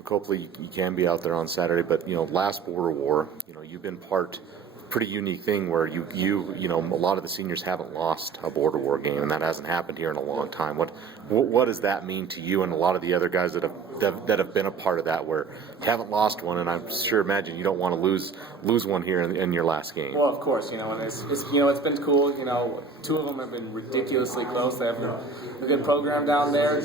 Look, hopefully you can be out there on Saturday, but last border war, you've been part pretty unique thing where you know a lot of the seniors haven't lost a border war game, and that hasn't happened here in a long time. What does that mean to you and a lot of the other guys that have been a part of that, where you haven't lost one, and I'm sure imagine you don't want to lose one here in your last game. Well, of course, and it's been cool. Two of them have been ridiculously close. They have a good program down there,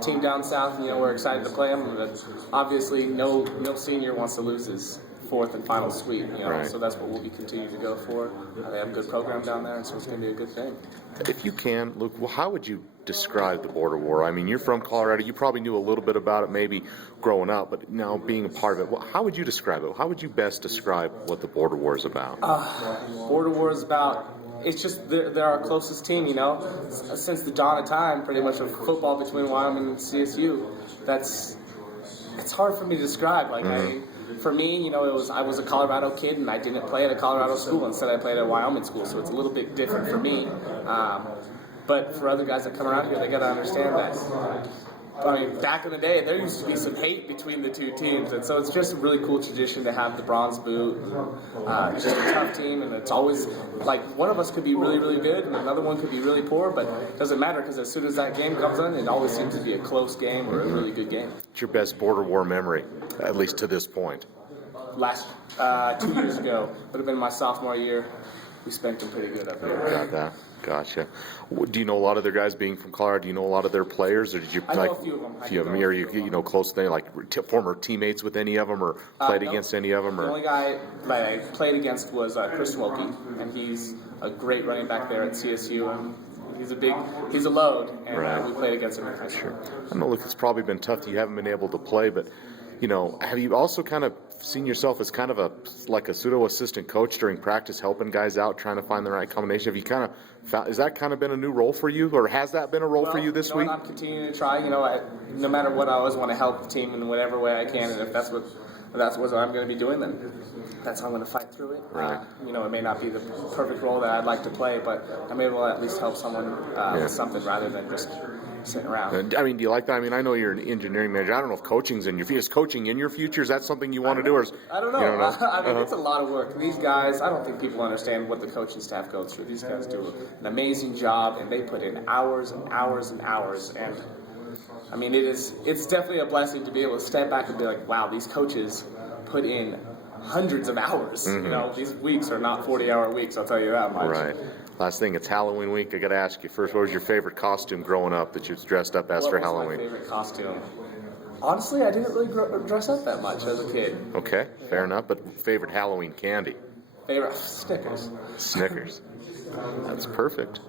team down south. We're excited to play them. But obviously, no senior wants to lose his fourth and final sweep. Right. So that's what we'll be continuing to go for. They have a good program down there, and so it's going to be a good thing. If you can, Luke, how would you describe the border war? I mean, you're from Colorado. You probably knew a little bit about it maybe growing up, but now being a part of it, how would you describe it? How would you best describe what the border war is about? Border war is about, it's just they're our closest team, Since the dawn of time, pretty much, of football between Wyoming and CSU. It's hard for me to describe. For me, I was a Colorado kid, and I didn't play at a Colorado school. Instead, I played at a Wyoming school, so it's a little bit different for me. But for other guys that come around here, they got to understand that. Back in the day, there used to be some hate between the two teams, and so it's just a really cool tradition to have the bronze boot. It's just a tough team, and it's always one of us could be really, really good, and another one could be really poor, but it doesn't matter because as soon as that game comes on, it always seems to be a close game or a really good game. What's your best border war memory, at least to this point? Last 2 years ago, would have been my sophomore year. We spent them pretty good up here. Got that. Gotcha. Do you know a lot of their guys being from Colorado? Do you know a lot of their players, or did you I know a few of them. Are you close to them, former teammates with any of them, or played against any of them? The only guy that I played against was Chris Wilkie, and he's a great running back there at CSU, and he's a load, and right. We played against him in high school. Sure. I know. Look, it's probably been tough that you haven't been able to play, but have you also kind of seen yourself as kind of a pseudo assistant coach during practice, helping guys out, trying to find the right combination? Have you kind of has that kind of been a new role for you, or has that been a role for you this week? I'm continuing to try. No matter what, I always want to help the team in whatever way I can, and if that's what I'm going to be doing, then that's how I'm going to fight through it. Right. It may not be the perfect role that I'd like to play, but I'm able to at least help someone with something rather than just sitting around. Do you like that? I know you're an engineering manager. I don't know if coaching's in your future. Is coaching in your future? Is that something you want to do? Or I don't know. It's a lot of work. These guys, I don't think people understand what the coaching staff goes through. These guys do an amazing job, and they put in hours and hours and hours. And it's definitely a blessing to be able to step back and be like, wow, these coaches put in hundreds of hours. Mm-hmm. These weeks are not 40-hour weeks, I'll tell you that much. Right. Last thing, it's Halloween week. I got to ask you first, what was your favorite costume growing up that you dressed up as for Halloween? What was my favorite costume? Honestly, I didn't really dress up that much as a kid. Okay, fair enough. But favorite Halloween candy? Favorite Snickers. Snickers. That's perfect.